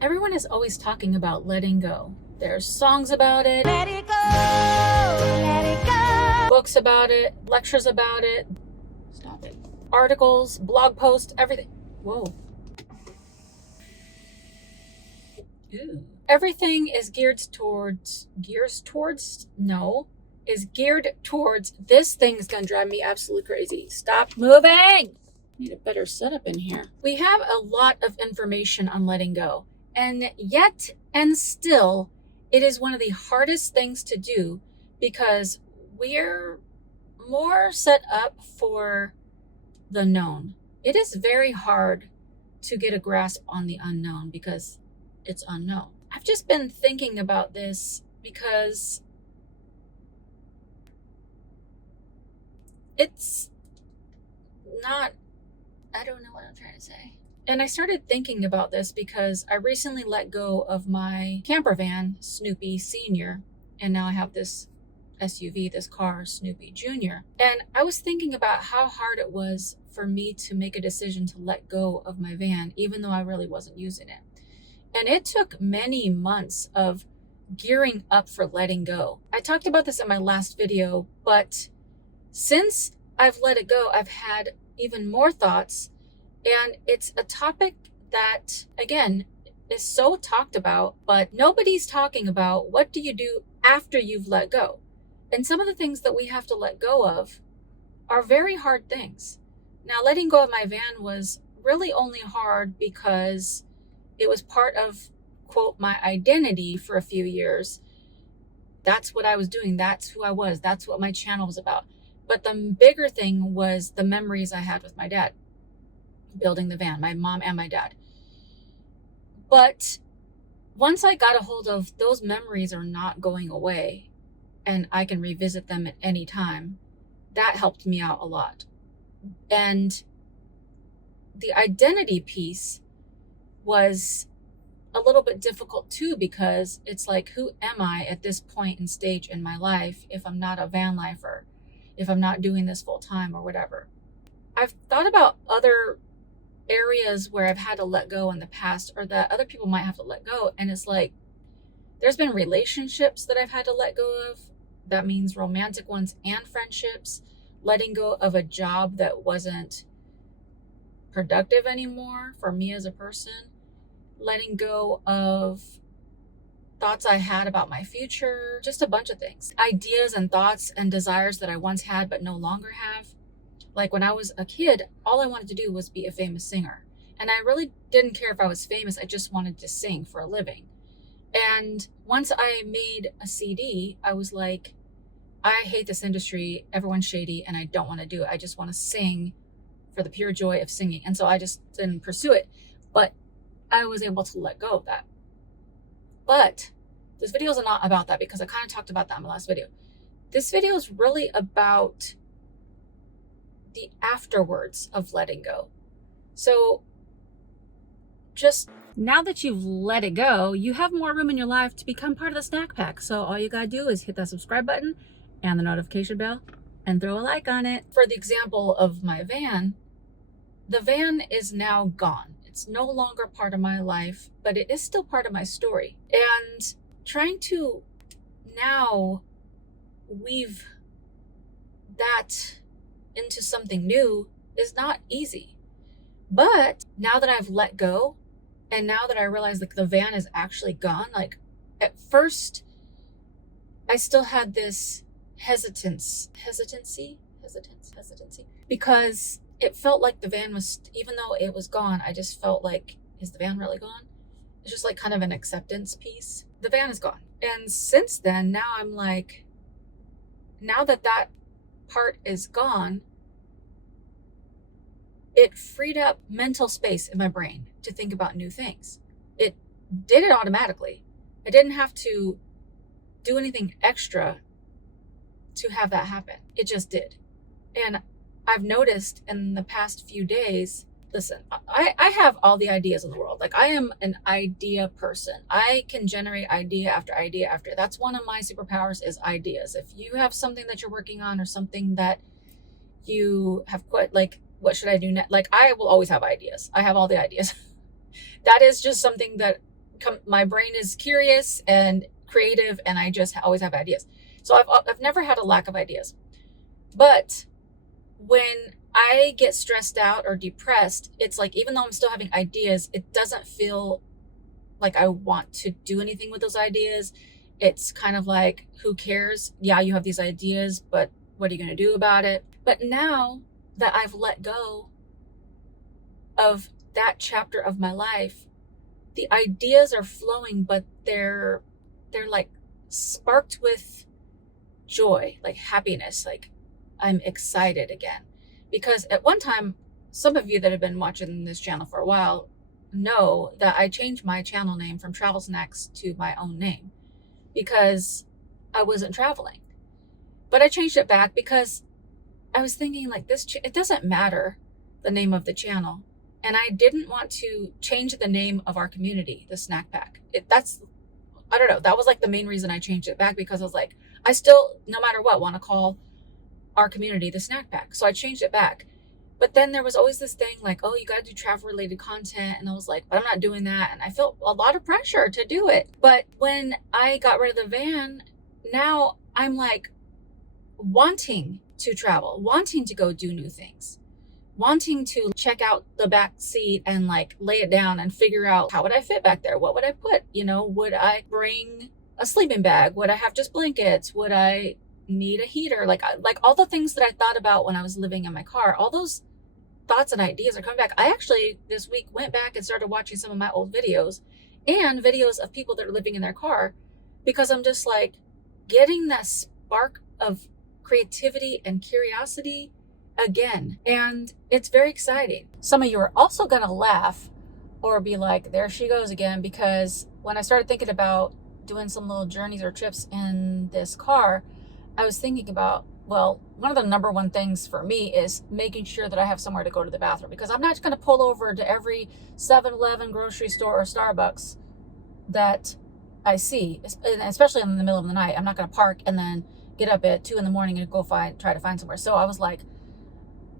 Everyone is always talking about letting go. There's songs about it, Let it go, let it go. books about it, lectures about it. Stop it. Articles, blog posts, everything. Whoa. Ew. Everything is geared towards this thing's gonna drive me absolutely crazy. Stop moving. Need a better setup in here. We have a lot of information on letting go, and yet and still it is one of the hardest things to do because we're more set up for the known. It is very hard to get a grasp on the unknown because it's unknown. I've just been thinking about this because it's not, I don't know what I'm trying to say. And I started thinking about this because I recently let go of my camper van, Snoopy Senior, and now I have this SUV, this car, Snoopy Junior. And I was thinking about how hard it was for me to make a decision to let go of my van, even though I really wasn't using it. And it took many months of gearing up for letting go. I talked about this in my last video, but since I've let it go, I've had even more thoughts. And it's a topic that, again, is so talked about, but nobody's talking about what do you do after you've let go. And some of the things that we have to let go of are very hard things. Now, letting go of my van was really only hard because it was part of, quote, my identity for a few years. That's what I was doing. That's who I was. That's what my channel was about. But the bigger thing was the memories I had with my dad, building the van, my mom and my dad. But once I got a hold of those memories are not going away and I can revisit them at any time, that helped me out a lot. And the identity piece was a little bit difficult too, because it's like, who am I at this point and stage in my life if I'm not a van lifer, if I'm not doing this full time or whatever? I've thought about other areas where I've had to let go in the past, or that other people might have to let go. And it's like, there's been relationships that I've had to let go of. That means romantic ones and friendships, letting go of a job that wasn't productive anymore for me as a person, letting go of thoughts I had about my future, just a bunch of things, ideas and thoughts and desires that I once had but no longer have. Like when I was a kid, all I wanted to do was be a famous singer. And I really didn't care if I was famous. I just wanted to sing for a living. And once I made a CD, I was like, I hate this industry. Everyone's shady and I don't want to do it. I just want to sing for the pure joy of singing. And so I just didn't pursue it. But I was able to let go of that. But this video is not about that, because I kind of talked about that in my last video. This video is really about the afterwards of letting go. So just now that you've let it go, you have more room in your life to become part of the snack pack. So all you gotta do is hit that subscribe button and the notification bell and throw a like on it. For the example of my van, the van is now gone. It's no longer part of my life, but it is still part of my story. And trying to now weave that into something new is not easy. But now that I've let go, and now that I realize like the van is actually gone, like at first I still had this hesitancy, because it felt like the van was, even though it was gone, I just felt like, is the van really gone? It's just like kind of an acceptance piece. The van is gone. And since then, now I'm like, now that that part is gone, it freed up mental space in my brain to think about new things. It did it automatically. I didn't have to do anything extra to have that happen. It just did. And I've noticed in the past few days, listen, I have all the ideas in the world. Like I am an idea person. I can generate idea after idea after. That's one of my superpowers, is ideas. If you have something that you're working on or something that you have quit, like, what should I do next? Like, I will always have ideas. I have all the ideas. That is just something that my brain is curious and creative, and I just always have ideas. So I've never had a lack of ideas. But when I get stressed out or depressed, it's like, even though I'm still having ideas, it doesn't feel like I want to do anything with those ideas. It's kind of like, who cares? Yeah, you have these ideas, but what are you going to do about it? But now that I've let go of that chapter of my life, the ideas are flowing, but they're like sparked with joy, like happiness, like I'm excited again. Because at one time, some of you that have been watching this channel for a while know that I changed my channel name from Travel Snacks to my own name because I wasn't traveling. But I changed it back because I was thinking, like, it doesn't matter the name of the channel. And I didn't want to change the name of our community, the Snack Pack. I don't know, that was like the main reason I changed it back, because I was like, I still, no matter what, want to call our community the Snack Pack. So I changed it back. But then there was always this thing like, oh, you got to do travel related content. And I was like, but I'm not doing that. And I felt a lot of pressure to do it. But when I got rid of the van, now I'm like wanting to travel, wanting to go do new things, wanting to check out the back seat and like lay it down and figure out, how would I fit back there? What would I put? Would I bring a sleeping bag? Would I have just blankets? Would I need a heater? Like all the things that I thought about when I was living in my car, all those thoughts and ideas are coming back. I actually this week went back and started watching some of my old videos and videos of people that are living in their car, because I'm just like getting that spark of creativity and curiosity again. And it's very exciting. Some of you are also going to laugh or be like, there she goes again, because when I started thinking about doing some little journeys or trips in this car, I was thinking about, well, one of the number one things for me is making sure that I have somewhere to go to the bathroom, because I'm not going to pull over to every 7-Eleven, grocery store, or Starbucks that I see, especially in the middle of the night. I'm not going to park and then get up at 2 a.m. and go try to find somewhere. So I was like,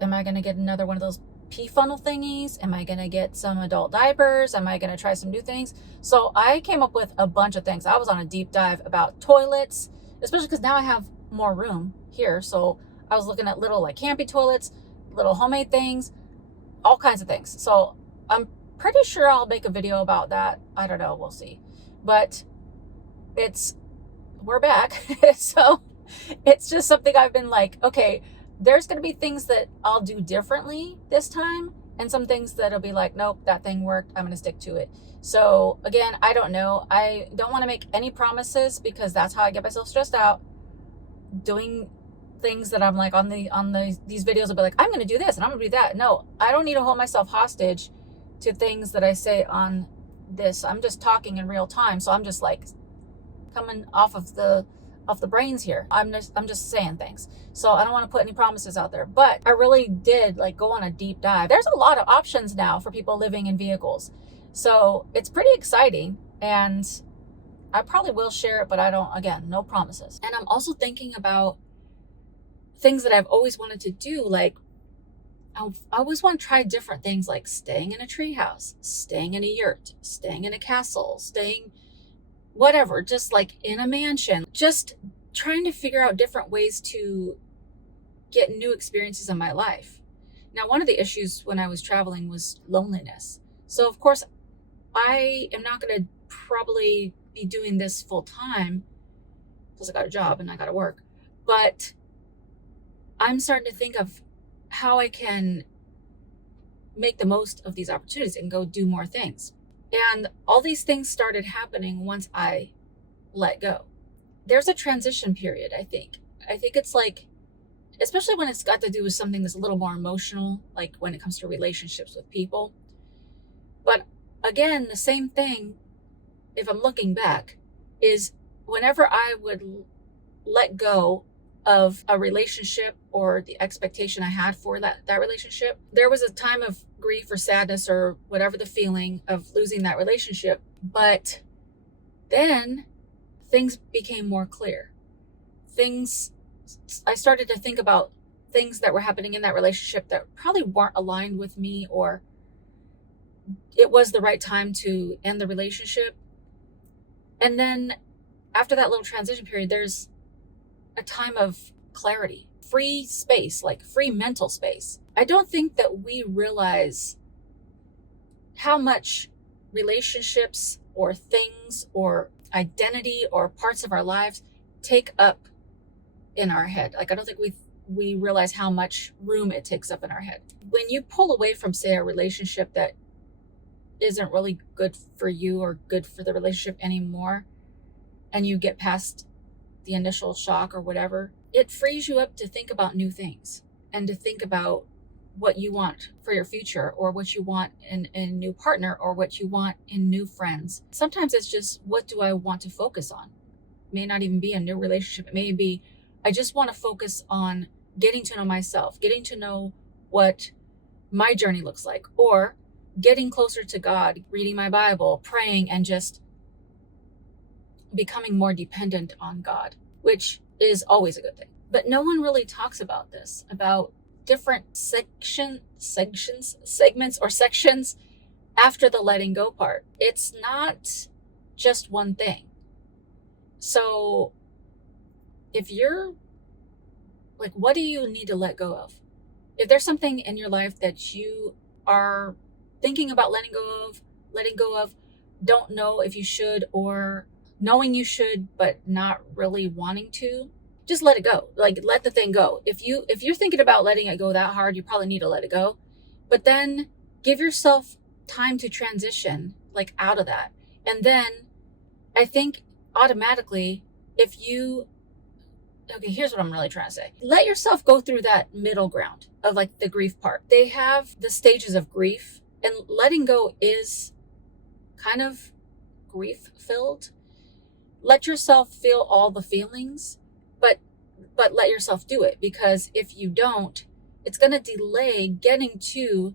am I going to get another one of those pee funnel thingies? Am I going to get some adult diapers? Am I going to try some new things? So I came up with a bunch of things. I was on a deep dive about toilets, especially because now I have more room here. So I was looking at little like campy toilets, little homemade things, all kinds of things. So I'm pretty sure I'll make a video about that. I don't know. We'll see. But we're back. So it's just something I've been like, okay, there's going to be things that I'll do differently this time, and some things that'll be like, nope, that thing worked, I'm going to stick to it. So again, I don't know. I don't want to make any promises, because that's how I get myself stressed out, doing things that I'm like on these videos. I'll be like, I'm going to do this and I'm going to do that. No, I don't need to hold myself hostage to things that I say on this. I'm just talking in real time. So I'm just like coming off the brains here. I'm just saying things. So I don't want to put any promises out there, but I really did like go on a deep dive. There's a lot of options now for people living in vehicles. So it's pretty exciting, and I probably will share it, but again, no promises. And I'm also thinking about things that I've always wanted to do. Like I always want to try different things, like staying in a treehouse, staying in a yurt, staying in a castle, staying whatever, just like in a mansion, just trying to figure out different ways to get new experiences in my life. Now, one of the issues when I was traveling was loneliness. So of course, I am not going to probably be doing this full time, because I got a job and I got to work. But I'm starting to think of how I can make the most of these opportunities and go do more things. And all these things started happening once I let go. There's a transition period, I think. I think it's like, especially when it's got to do with something that's a little more emotional, like when it comes to relationships with people. But again, the same thing, if I'm looking back, is whenever I would let go of a relationship or the expectation I had for that relationship, there was a time of grief or sadness or whatever the feeling of losing that relationship. But then things became more clear. I started to think about things that were happening in that relationship that probably weren't aligned with me, or it was the right time to end the relationship. And then after that little transition period, there's a time of clarity, free space, like free mental space. I don't think that we realize how much relationships or things or identity or parts of our lives take up in our head. Like, I don't think we realize how much room it takes up in our head. When you pull away from, say, a relationship that isn't really good for you or good for the relationship anymore, and you get past the initial shock or whatever, it frees you up to think about new things and to think about what you want for your future, or what you want in a new partner, or what you want in new friends. Sometimes it's just, what do I want to focus on? It may not even be a new relationship. It may be, I just want to focus on getting to know myself, getting to know what my journey looks like, or getting closer to God, reading my Bible, praying, and just becoming more dependent on God, which is always a good thing. But no one really talks about this, about different segments or sections after the letting go part. It's not just one thing. So if you're like, what do you need to let go of? If there's something in your life that you are thinking about letting go of, don't know if you should, or knowing you should but not really wanting to, just let it go. Like, let the thing go. If you're thinking about letting it go that hard, you probably need to let it go. But then give yourself time to transition, like, out of that. And then I think automatically, here's what I'm really trying to say. Let yourself go through that middle ground of, like, the grief part. They have the stages of grief, and letting go is kind of grief filled. Let yourself feel all the feelings, but let yourself do it, because if you don't, it's going to delay getting to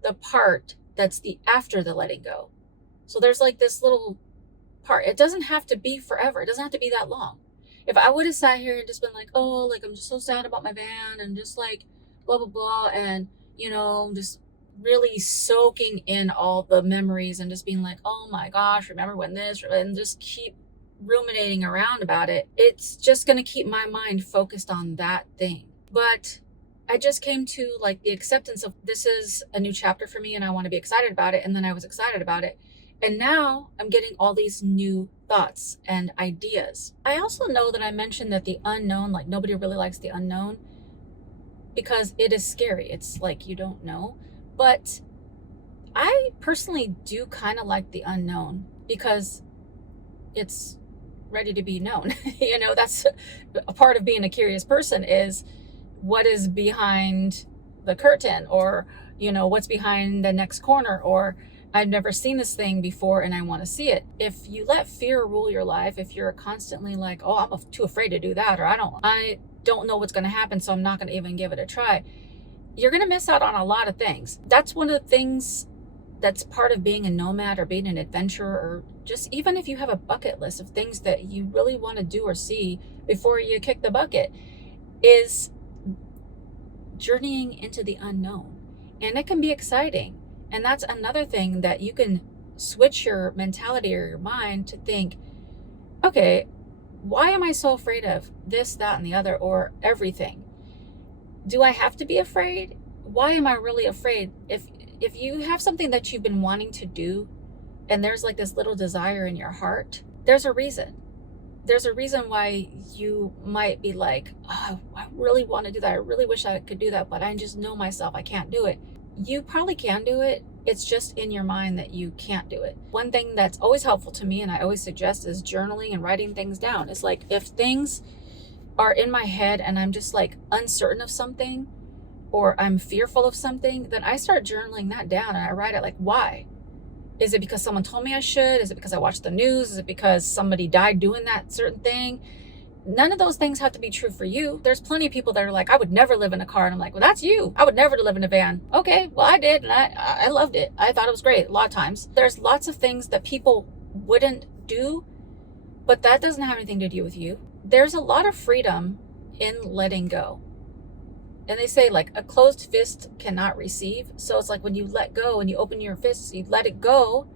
the part that's the after the letting go. So there's like this little part. It doesn't have to be forever. It doesn't have to be that long. If I would have sat here and just been like, oh, like, I'm just so sad about my band, and just like blah, blah, blah. And, just really soaking in all the memories and just being like, oh my gosh, remember when this, and just keep ruminating around about it, it's just going to keep my mind focused on that thing. But I just came to, like, the acceptance of, this is a new chapter for me and I want to be excited about it. And then I was excited about it. And now I'm getting all these new thoughts and ideas. I also know that I mentioned that the unknown, like, nobody really likes the unknown because it is scary. It's like, you don't know. But I personally do kind of like the unknown, because it's ready to be known. That's a part of being a curious person, is what is behind the curtain, or, what's behind the next corner, or I've never seen this thing before and I want to see it. If you let fear rule your life, if you're constantly like, oh, I'm too afraid to do that, or I don't know what's going to happen, so I'm not going to even give it a try, you're going to miss out on a lot of things. That's one of the things that's part of being a nomad or being an adventurer, or just even if you have a bucket list of things that you really want to do or see before you kick the bucket, is journeying into the unknown. And it can be exciting. And that's another thing that you can switch your mentality or your mind to think, okay, why am I so afraid of this, that, and the other, or everything? Do I have to be afraid? Why am I really afraid? If you have something that you've been wanting to do, and there's like this little desire in your heart, there's a reason. There's a reason why you might be like, oh, I really want to do that. I really wish I could do that, but I just know myself, I can't do it. You probably can do it. It's just in your mind that you can't do it. One thing that's always helpful to me, and I always suggest, is journaling and writing things down. It's like, if things are in my head and I'm just like uncertain of something, or I'm fearful of something, then I start journaling that down and I write it, like, why? Is it because someone told me I should? Is it because I watched the news? Is it because somebody died doing that certain thing? None of those things have to be true for you. There's plenty of people that are like, I would never live in a car. And I'm like, well, that's you. I would never live in a van. Okay, well, I did. And I loved it. I thought it was great a lot of times. There's lots of things that people wouldn't do, but that doesn't have anything to do with you. There's a lot of freedom in letting go. And they say like a closed fist cannot receive. So it's like when you let go and you open your fists, you let it go,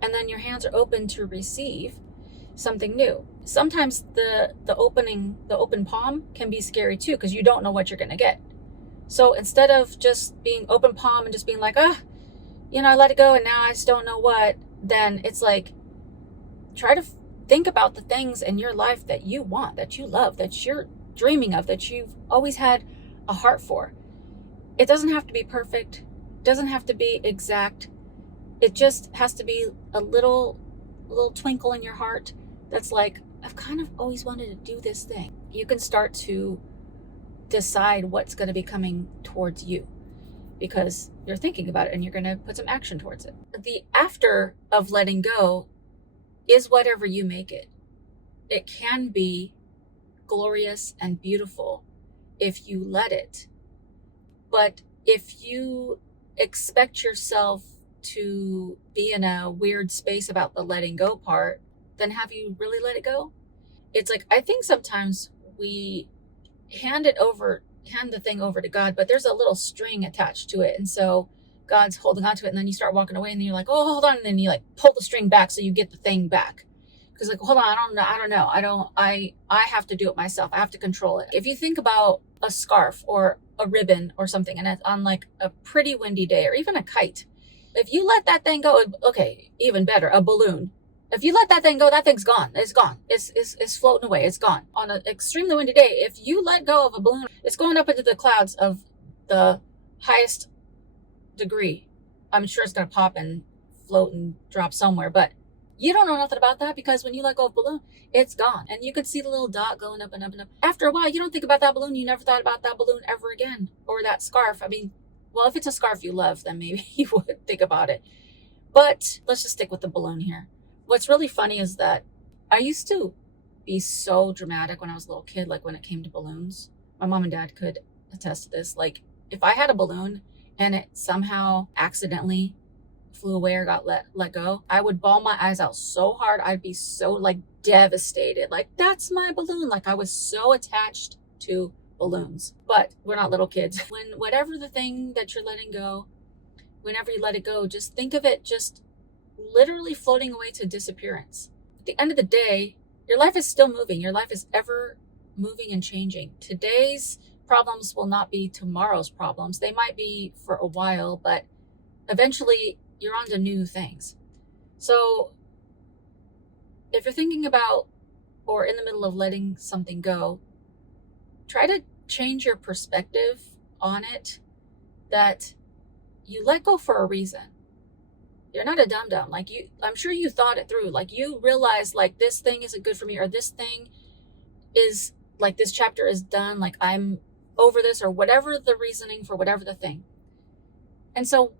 and then your hands are open to receive something new. Sometimes the open palm can be scary too, because you don't know what you're going to get. So instead of just being open palm and just being like, I let it go and now I just don't know what, then it's like, try to think about the things in your life that you want, that you love, that you're dreaming of, that you've always had a heart for. It doesn't have to be perfect. It doesn't have to be exact. It just has to be a little twinkle in your heart that's like, I've kind of always wanted to do this thing. You can start to decide what's going to be coming towards you because you're thinking about it and you're going to put some action towards it. The after of letting go is whatever you make it. It can be glorious and beautiful if you let it. But if you expect yourself to be in a weird space about the letting go part, then have you really let it go? It's like, I think sometimes we hand the thing over to God, but there's a little string attached to it. And so God's holding onto it, and then you start walking away and then you're like, oh, hold on. And then you like pull the string back so you get the thing back. Because like, hold on, I don't know. I have to do it myself. I have to control it. If you think about a scarf or a ribbon or something, and it's on like a pretty windy day or even a kite, if you let that thing go, okay, even better, a balloon. If you let that thing go, that thing's gone. It's gone. It's floating away. It's gone. On an extremely windy day, if you let go of a balloon, it's going up into the clouds of the highest degree. I'm sure it's going to pop and float and drop somewhere, but you don't know nothing about that because when you let go of a balloon, it's gone. And you could see the little dot going up and up and up. After a while, you don't think about that balloon. You never thought about that balloon ever again. Or that scarf. I mean, well, if it's a scarf you love, then maybe you would think about it. But let's just stick with the balloon here. What's really funny is that I used to be so dramatic when I was a little kid, like when it came to balloons. My mom and dad could attest to this. Like if I had a balloon and it somehow accidentally flew away or got let go, I would bawl my eyes out so hard. I'd be so like devastated. Like that's my balloon. Like I was so attached to balloons. But we're not little kids. When whatever the thing that you're letting go, whenever you let it go, just think of it just literally floating away to disappearance. At the end of the day, your life is still moving. Your life is ever moving and changing. Today's problems will not be tomorrow's problems. They might be for a while, but eventually you're on to new things. So if you're thinking about or in the middle of letting something go, try to change your perspective on it, that you let go for a reason. You're not a dum-dum. Like I'm sure you thought it through. Like you realized like this thing isn't good for me, or this thing is like this chapter is done. Like I'm over this, or whatever the reasoning for whatever the thing. And so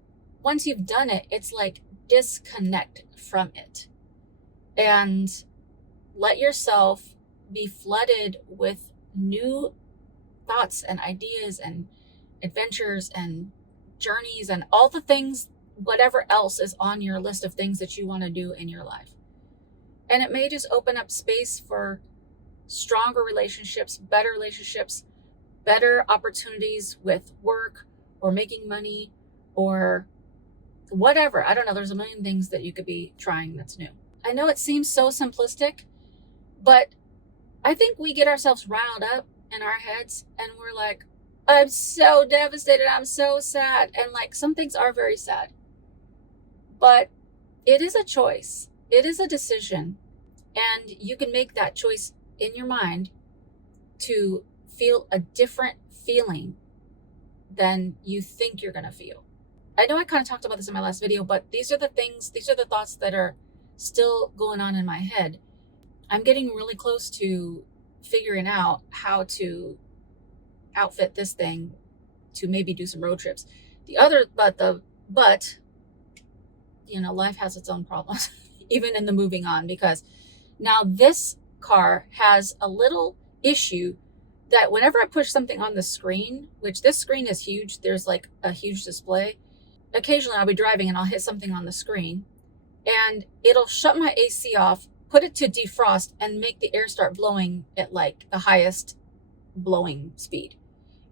once you've done it, it's like disconnect from it and let yourself be flooded with new thoughts and ideas and adventures and journeys and all the things, whatever else is on your list of things that you want to do in your life. And it may just open up space for stronger relationships, better opportunities with work or making money or whatever. I don't know. There's a million things that you could be trying that's new. I know it seems so simplistic, but I think we get ourselves riled up in our heads and we're like, I'm so devastated. I'm so sad. And like some things are very sad, but it is a choice. It is a decision. And you can make that choice in your mind to feel a different feeling than you think you're going to feel. I know I kind of talked about this in my last video, but these are the thoughts that are still going on in my head. I'm getting really close to figuring out how to outfit this thing to maybe do some road trips. But life has its own problems, even in the moving on, because now this car has a little issue that whenever I push something on the screen, which this screen is huge, there's like a huge display. Occasionally I'll be driving and I'll hit something on the screen and it'll shut my AC off, put it to defrost, and make the air start blowing at like the highest blowing speed.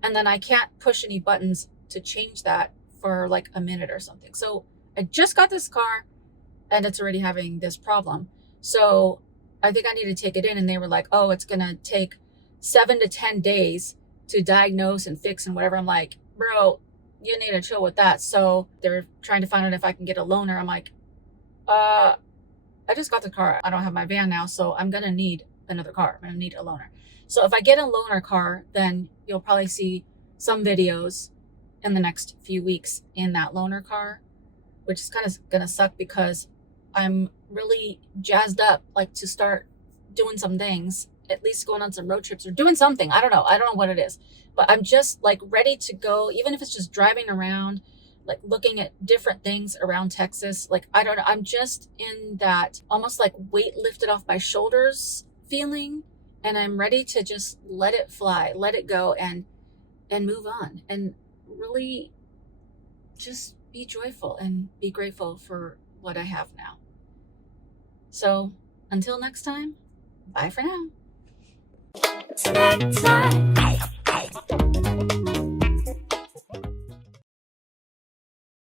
and then I can't push any buttons to change that for like a minute or something. So I just got this car and it's already having this problem. So I think I need to take it in, and they were like, oh, it's going to take 7 to 10 days to diagnose and fix and whatever. I'm like, bro, you need to chill with that. So they're trying to find out if I can get a loaner. I'm like, I just got the car. I don't have my van now, so I'm going to need another car. I'm going to need a loaner. So if I get a loaner car, then you'll probably see some videos in the next few weeks in that loaner car, which is kind of going to suck because I'm really jazzed up, like, to start doing some things, at least going on some road trips or doing something. I don't know what it is, but I'm just like ready to go, even if it's just driving around, like looking at different things around Texas. Like, I don't know, I'm just in that almost like weight lifted off my shoulders feeling, and I'm ready to just let it fly, let it go, and move on, and really just be joyful and be grateful for what I have now. So until next time, bye for now. Snack time.